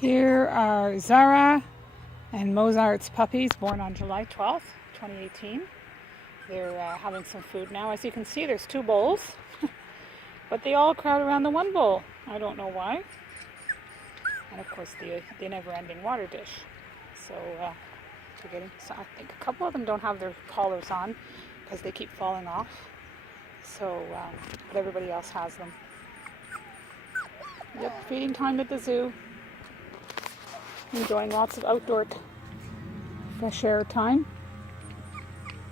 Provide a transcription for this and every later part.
Here are Zahra and Mozart's puppies, born on July 12th, 2018. They're having some food now. As you can see, there's 2 bowls, but they all crowd around the 1 bowl. I don't know why. And of course, the never-ending water dish. So, I think a couple of them don't have their collars on because they keep falling off. So, but everybody else has them. Yep, feeding time at the zoo. Enjoying lots of outdoor fresh air time.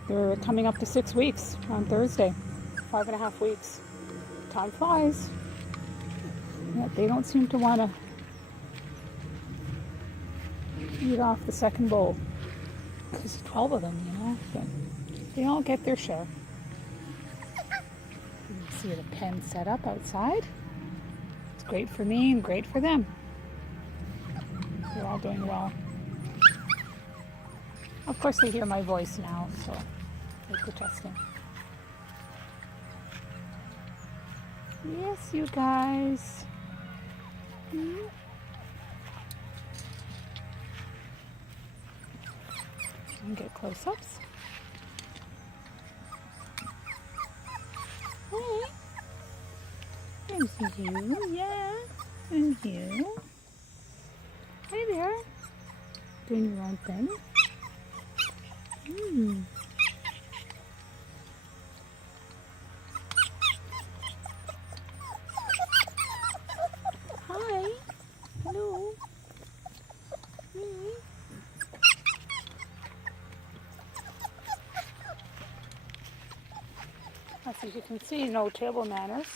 They're coming up to 6 weeks on Thursday. 5.5 weeks. Time flies. Yeah, they don't seem to want to eat off the 2nd bowl. There's 12 of them, you know, but they all get their share. You can see the pen set up outside. It's great for me and great for them. They're all doing well. Of course they hear my voice now, so they're protesting. Yes, you guys. And get close-ups. Hey. There's you, yeah. And you. Hey there. Doing your own thing. Hi. Hello. As you can see, no table manners.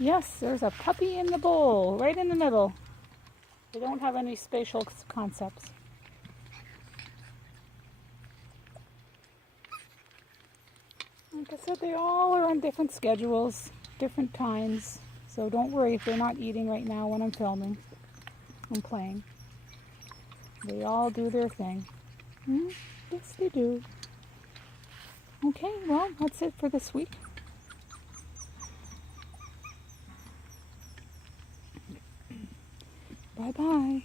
Yes, there's a puppy in the bowl, right in the middle. They don't have any spatial concepts. Like I said, they all are on different schedules, different times. So don't worry if they're not eating right now when I'm filming and playing. They all do their thing. Yes, they do. Okay, well, that's it for this week. Bye-bye.